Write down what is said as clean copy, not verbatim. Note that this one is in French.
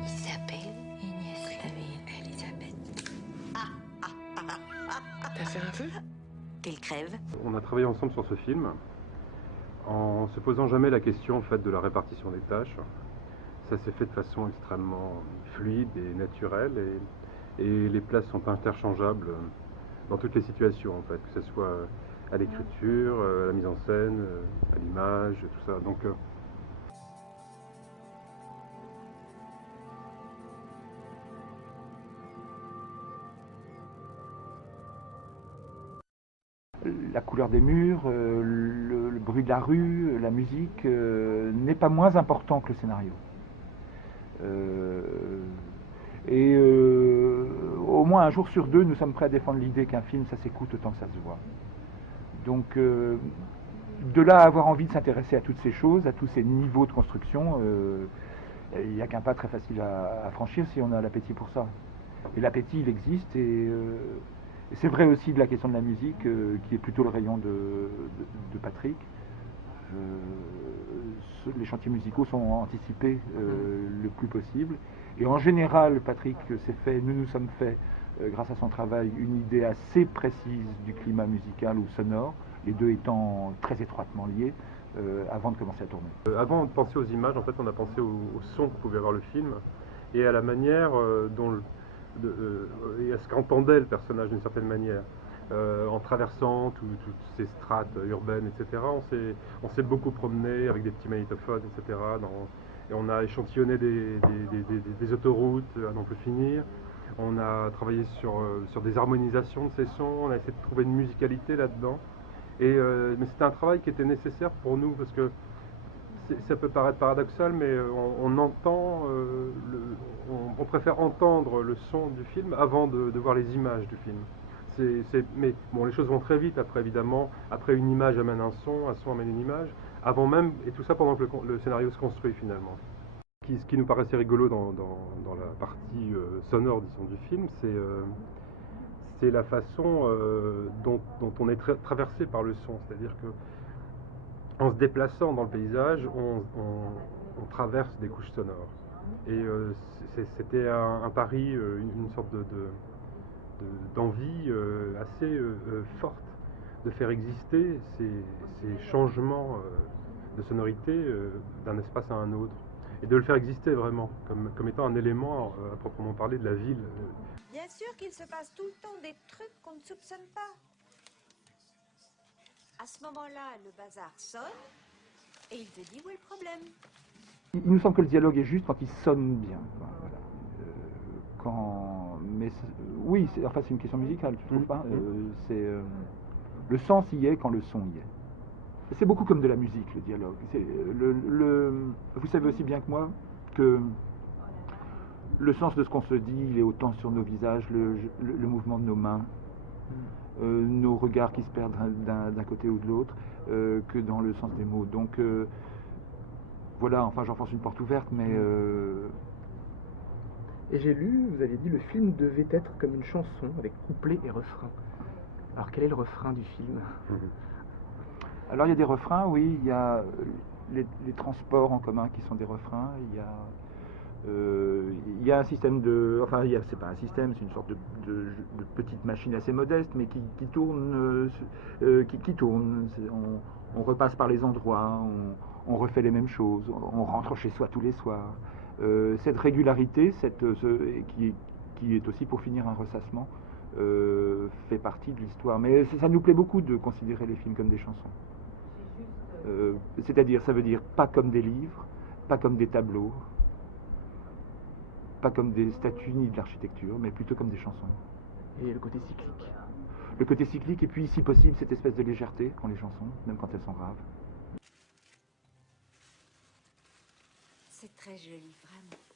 Il s'appelle Agnès Laville. Elisabeth. T'as fait un feu? Qu'elle crève. On a travaillé ensemble sur ce film en se posant jamais la question en fait, de la répartition des tâches. Ça s'est fait de façon extrêmement fluide et naturelle et les places sont interchangeables dans toutes les situations en fait, que ce soit à l'écriture, à la mise en scène, à l'image, tout ça. Donc, la couleur des murs, le bruit de la rue, la musique n'est pas moins important que le scénario. Au moins un jour sur deux, nous sommes prêts à défendre l'idée qu'un film, ça s'écoute autant que ça se voit. Donc, de là à avoir envie de s'intéresser à toutes ces choses, à tous ces niveaux de construction, il n'y a qu'un pas très facile à franchir si on a l'appétit pour ça. Et l'appétit, il existe, et c'est vrai aussi de la question de la musique, qui est plutôt le rayon de Patrick. Les chantiers musicaux sont anticipés le plus possible. Et en général, Patrick nous nous sommes fait, grâce à son travail, une idée assez précise du climat musical ou sonore, les deux étant très étroitement liés, avant de commencer à tourner. Avant de penser aux images, en fait, on a pensé au son que pouvait avoir le film et à la manière et à ce qu'entendait le personnage d'une certaine manière. En traversant toutes ces strates urbaines, etc., on s'est beaucoup promené avec des petits magnétophones, etc., et on a échantillonné des autoroutes à n'en plus finir. On a travaillé sur des harmonisations de ces sons, on a essayé de trouver une musicalité là-dedans. Mais c'était un travail qui était nécessaire pour nous, parce que ça peut paraître paradoxal, mais on préfère entendre le son du film avant de voir les images du film. Mais bon, les choses vont très vite après, évidemment. Après, une image amène un son amène une image. Avant même, et tout ça pendant que le scénario se construit finalement. Ce qui nous paraissait rigolo dans la partie sonore, disons, du film, c'est la façon dont on est traversé par le son. C'est-à-dire que en se déplaçant dans le paysage, on traverse des couches sonores. Et c'était un pari, une sorte d'envie assez forte de faire exister ces changements de sonorité d'un espace à un autre, et de le faire exister vraiment comme étant un élément à proprement parler de la ville. Bien sûr qu'il se passe tout le temps des trucs qu'on ne soupçonne pas. À ce moment-là, le bazar sonne et il te dit où est le problème. Il nous semble que le dialogue est juste quand il sonne bien. Voilà. Oui, c'est une question musicale, tu trouves pas le sens y est quand le son y est. C'est beaucoup comme de la musique, le dialogue. Vous savez aussi bien que moi que le sens de ce qu'on se dit, il est autant sur nos visages, le mouvement de nos mains, nos regards qui se perdent d'un côté ou de l'autre, que dans le sens des mots. Donc voilà, enfin j'enfonce une porte ouverte, mais... Et j'ai lu, vous aviez dit, le film devait être comme une chanson, avec couplet et refrain. Alors quel est le refrain du film? Alors il y a des refrains, oui, il y a les transports en commun qui sont des refrains, il y a un système de... Enfin, c'est pas un système, c'est une sorte de petite machine assez modeste, mais qui tourne. Qui tourne. On repasse par les endroits, on refait les mêmes choses, on rentre chez soi tous les soirs. Cette régularité, qui est aussi pour finir un ressassement, fait partie de l'histoire. Mais ça nous plaît beaucoup de considérer les films comme des chansons. C'est-à-dire, ça veut dire pas comme des livres, pas comme des tableaux, pas comme des statues ni de l'architecture, mais plutôt comme des chansons. Et le côté cyclique? Le côté cyclique, et puis si possible, cette espèce de légèreté qu'ont les chansons, même quand elles sont graves. C'est très joli, vraiment.